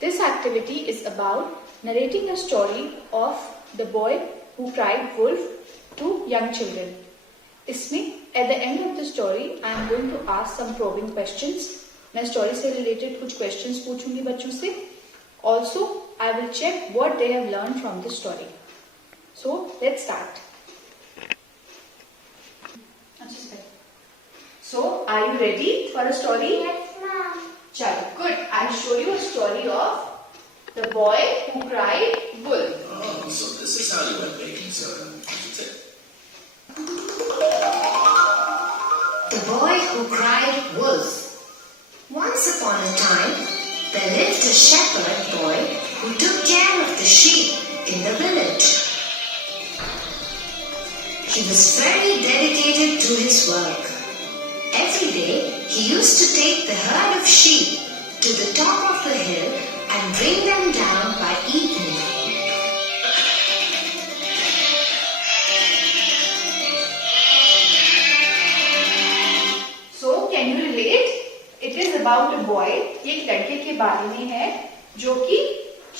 This activity is about narrating a story of the boy who cried wolf to young children. इसमें at the end of the story I am going to ask some probing questions. मैं story से related कुछ questions पूछूंगी बच्चों से. Also I will check what they have learned from the story. So let's start. So are you ready for a story? Yes, ma'am. Chalo, good. I'll show you a story of the boy who cried wolf. Oh, so this is how you went baking soda. That's it. The boy who cried wolf. Once upon a time, there lived a shepherd boy who took care of the sheep in the village. He was very dedicated to his work. Every day, he used to take the herd of sheep to the top of the hill and bring them down by evening. So, can you relate? It is about a boy. ये एक लड़के के बारे में है जो कि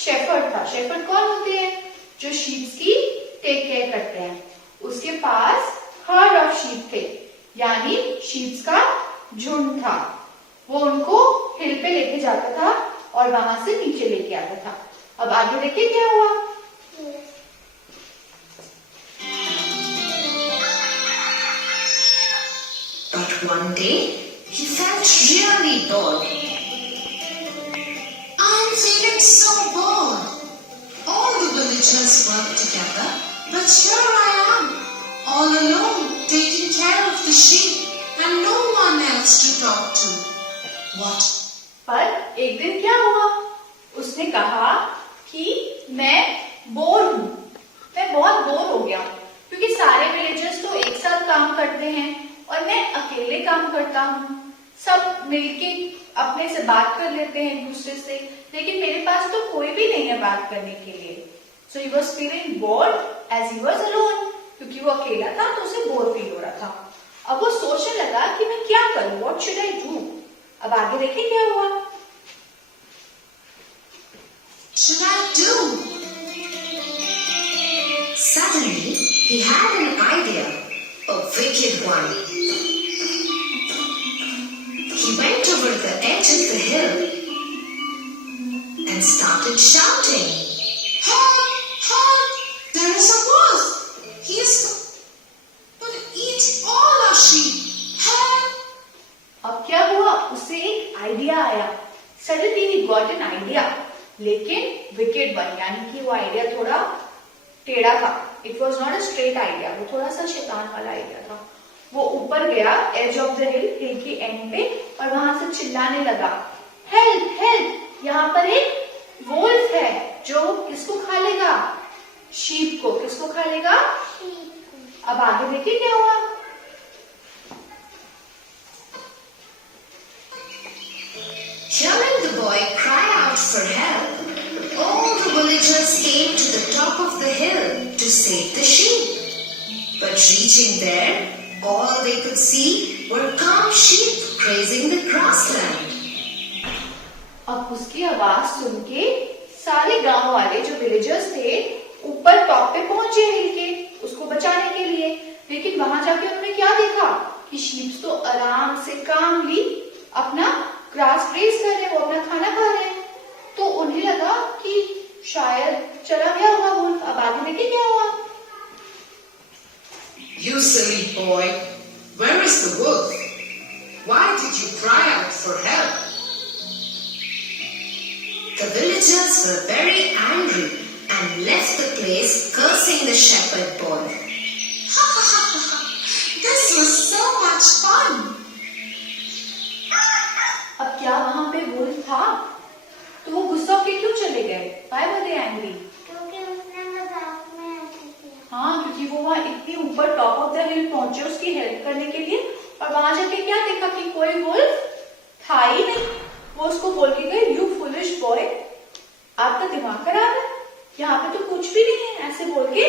shepherd था. शेफर्ड कौन होते हैं? जो शीप्स की टेक केयर करते हैं. उसके पास हर्ड ऑफ शीप थे, यानी शीप्स का झुंड था. वो उनको हिल पे लेके जाता था और वहां से नीचे लेके आता था. अब आगे देखिए क्या हुआ. But one day, he felt really bored. I'm feeling so bored. All the villagers work together, but here I am, all alone, taking care of the sheep and no one else to talk to. What? पर एक दिन क्या हुआ? उसने कहा कि मैं bore हूँ. मैं बहुत बोर हो गया क्योंकि सारे विलेजर्स तो एक साथ काम करते हैं और मैं अकेले काम करता हूँ. सब मिलके अपने से बात कर लेते हैं एक दूसरे से, लेकिन मेरे पास तो कोई भी नहीं है बात करने के लिए. So he was feeling bored as he was alone. क्योंकि वो अकेला था तो उसे बोर फील हो रहा था. अब वो सोचने लगा कि मैं क्या करूं, What should I do? अब आगे देखिए क्या हुआ. Should I do? Suddenly, he had an idea, a wicked one. He went over the edge of the hill and started shouting. Help! Help! There is a wolf! He is going to eat all our sheep! Help! अब क्या हुआ? उसे एक idea आया. Suddenly he got an idea, लेकिन wicked one, यानी कि वो आइडिया थोड़ा टेढ़ा था. It was not a straight idea. वो थोड़ा सा शैतान वाला आइडिया था. वो ऊपर गया edge of the hill, हिल की एंड पे, और वहां से चिल्लाने लगा, हेल्प हेल्प, यहाँ पर एक वोल्फ है जो किसको खा लेगा? शीप को. किसको खा लेगा? अब आगे देखिए क्या हुआ. Hearing the boy cry out for help, all the villagers came to the top of the hill to save the sheep. But reaching there, all they could see were calm sheep grazing the grassland. अब उसकी आवाज सुन के सारे गांव वाले जो villagers थे ऊपर टॉप पे पहुंचे हिल के उसको बचाने के लिए. लेकिन वहां जाके उन्होंने क्या देखा कि शीप्स तो आराम से कामली अपना ग्रास ग्रेज कर रहे हैं, वो अपना खाना खा रहे हैं. तो उन्हें लगा कि शायद चला गया होगा वुल्फ. अब आगे देखिए क्या हुआ. You silly boy! Where is the wolf? Why did you cry out for help? The villagers were very angry and left the place cursing the shepherd boy. Ha ha ha ha ha! This was so much fun! अब क्या वहां पे wolf था? तो वो गुस्सा होके क्यों चले गए? Why were they angry? क्योंकि उसने मजाक में ऐसे किया. हाँ, क्योंकि वो वहां इतनी ऊपर टॉप ऑफ द हिल पहुंचे उसकी हेल्प करने के लिए, और वहां जाके क्या देखा कि कोई वुल्फ था ही नहीं. वो उसको बोल के गए, यू फुलिश बॉय, आपका दिमाग खराब है, यहाँ पे तो कुछ भी नहीं है. ऐसे बोल के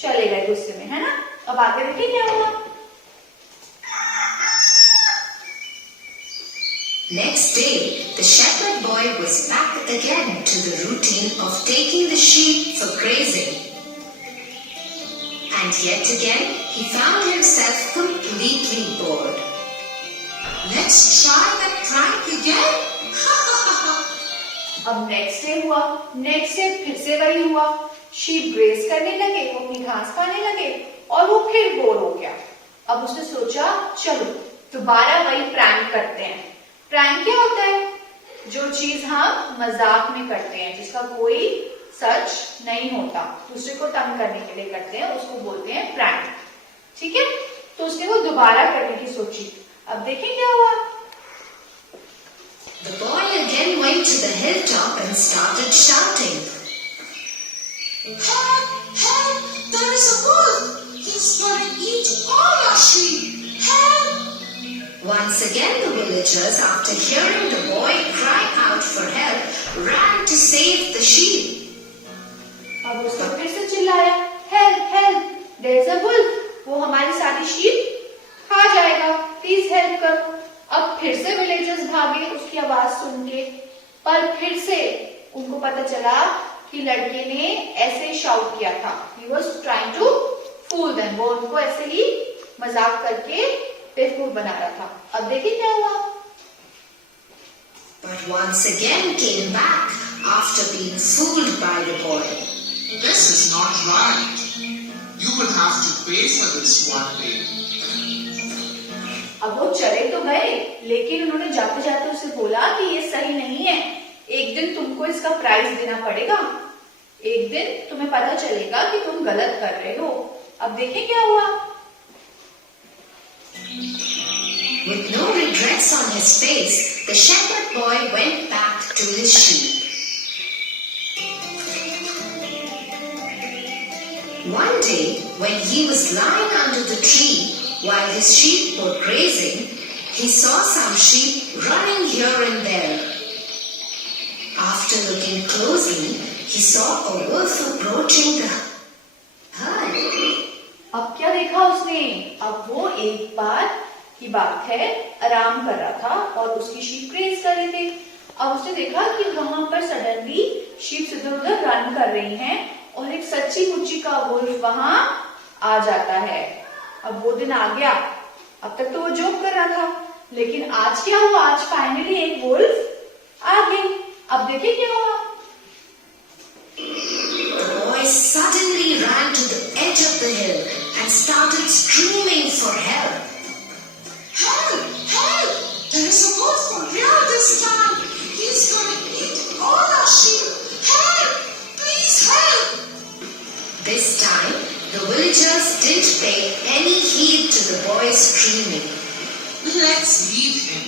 चले गए गुस्से में, है ना. अब आगे देखिए क्या हुआ. Next day, the shepherd boy was back again to the routine of taking the sheep for grazing. And yet again, he found himself completely bored. Let's try that prank again. अब नेक्स्ट डे हुआ, next day फिर से वही हुआ। Sheep grace करने लगे, वो अपनी घास खाने लगे और वो फिर बोर हो गया। अब उसने सोचा चलो दोबारा वही प्रैंक करते हैं। प्रैंक क्या होता है? जो चीज हम मजाक में करते हैं, जिसका कोई सच नहीं होता, दूसरे को तंग करने के लिए करते हैं, उसको बोलते हैं प्रैंक। ठीक है, तो उसने वो दोबारा करने की सोची। अब देखें क्या हुआ। The boy again went to the hilltop and started shouting. Help! Help! There is a wolf! He's gonna eat all our sheep! Help! Once again, the villagers, after hearing the boy cry out for help, ran to save the sheep. अब उसने फिर से चिल्लाया, help help, there is a wolf, वो हमारी सारी sheep खा जाएगा, प्लीज हेल्प करो। अब फिर से विलेजर्स भागे उसकी आवाज सुन के, पर फिर से उनको पता चला कि लड़के ने ऐसे शाउट किया था। He was trying to fool them, वो उनको ऐसे ही मजाक करके बेवकूफ बना रहा था। अब देखिए क्या हुआ। But once again came back after being fooled by the boy. This is not right. You will have to pay for this one day. अब वो चले तो गए, लेकिन उन्होंने जाते जाते उसे बोला कि ये सही नहीं है, एक दिन तुमको इसका प्राइस देना पड़ेगा, एक दिन तुम्हें पता चलेगा कि तुम गलत कर रहे हो। अब देखें क्या हुआ। With no regrets on his face, the shepherd boy went back to his sheep. One day, when he was lying under the tree while his sheep were grazing, he saw some sheep running here and there. After looking closely, he saw a wolf approaching the herd. अब क्या देखा उसने? अब वो एक बार की बात है, आराम कर रहा था और उसकी शीप ग्रेज कर रहे थे। अब उसने देखा कि वहां पर सडनली शीप इधर उधर रन कर रही हैं और एक सच्ची मुच्ची का वुल्फ वहां आ जाता है। अब वो दिन आ गया। अब तक तो वो जोक कर रहा था, लेकिन आज क्या हुआ? आज फाइनली एक वुल्फ आ गई। अब देखिए क्या हुआ। The boy suddenly ran to the edge of the hill and started screaming for help. Help! Help! There is a wolf for real this time! He's gonna eat all our sheep! Help! Please help! This time, the villagers didn't pay any heed to the boy's screaming. Let's leave him.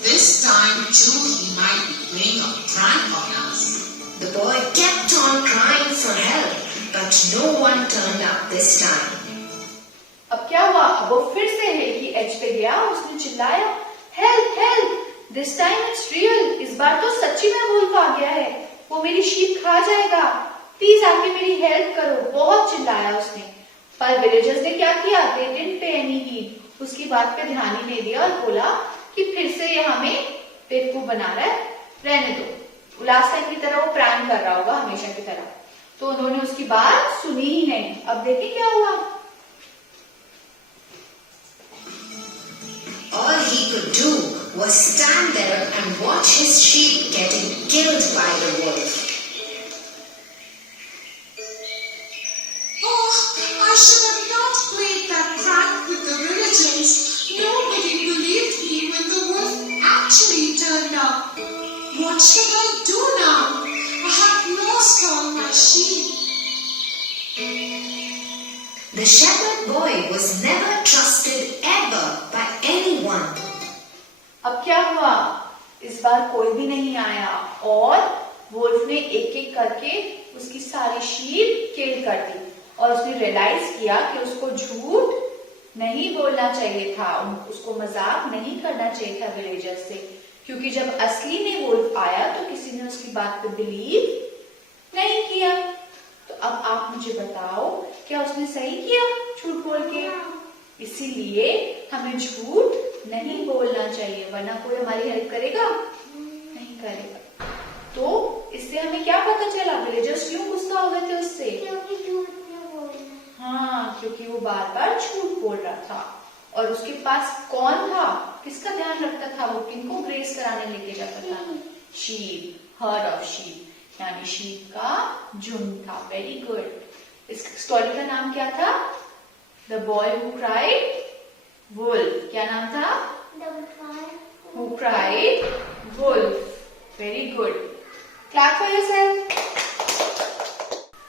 This time too he might be playing a prank on us. The boy kept on crying for help, but no one turned up this time. अब क्या हुआ? अब वो फिर से हिल की as पे गया, उसने चिल्लाया, help help, this time it's real, इस बार तो सच्ची में वुल्फ आ गया है, वो मेरी शीप खा जाएगा, प्लीज आके मेरी हेल्प करो। बहुत चिल्लाया उसने, पर विलेजर्स ने क्या किया? दे डिडंट पे एनी हीड, उसकी बात पे ध्यान ही नहीं दिया और बोला कि फिर से ये हमें बेवकूफ बना रहा है, रहने दो। लास्ट टाइम की तरह वो प्रैंक कर रहा होगा हमेशा की तरह। तो उन्होंने उसकी बात सुनी ही नहीं। अब देखिए क्या हुआ। All he could do was stand there and watch his sheep getting killed by the wolf. Oh, I should have not played that prank with the villagers. Nobody believed me when the wolf actually turned up. What should I do now? I have lost all my sheep. The shepherd boy was never trusted ever by anyone. अब क्या हुआ? इस बार कोई भी नहीं आया और wolf ने एक एक करके उसकी सारी शीप किल कर दी और उसने रियलाइज किया कि उसको झूठ नहीं बोलना चाहिए था, उसको मजाक नहीं करना चाहिए था विलेजर्स से, क्योंकि जब असली में वुल्फ आया तो किसी ने उसकी बात पे बिलीव नहीं किया। तो अब आप मुझे बताओ, क्या उसने सही किया झूठ बोल के? इसीलिए हमें झूठ नहीं बोलना चाहिए, वरना कोई हमारी हेल्प करेगा? नहीं करेगा। तो इससे हमें क्या पता चला? विलेजर्स क्यों गुस्सा हो गए थे उससे? क्योंकि झूठ क्यों बोलना? हाँ, क्योंकि वो बार बार झूठ बोल रहा था। और उसके पास कौन था? किसका ध्यान रखता था वो? किनको ग्रेस कराने लेके जाता था? शीप, हर्ड ऑफ शीप, यानी शीप का झुंड था। Very good. इस स्टोरी का नाम क्या था? The boy who cried wolf. क्या नाम था? Who cried wolf. Very good. Clap for yourself.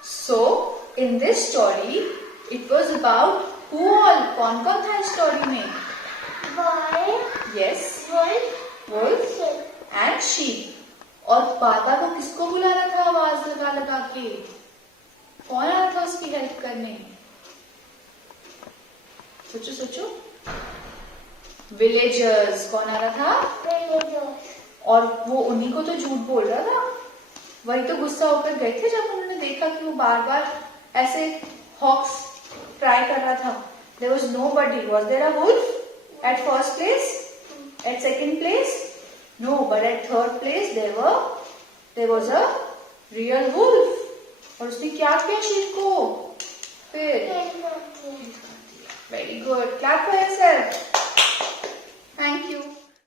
So, in this story, it was about who all? कौन कौन था इस स्टोरी में? Boy, Yes, wolf, wolf sheep. and sheep. और पापा को किसको बुला रहा था आवाज लगा लगा के? कौन आ रहा था उसकी हेल्प करने? सोचो सोचो। विलेजर्स। कौन आ रहा था? Villagers. और वो उन्हीं को तो झूठ बोल रहा था। वही तो गुस्सा होकर गए थे जब उन्होंने देखा कि वो बार बार ऐसे हॉक्स ट्राई कर रहा था। There was nobody. Was there a wolf at first place? At second place? No, but at third place there was a real wolf. और उसने क्या किया शीप को? फिर Kill the king. Very good. Clap for yourself.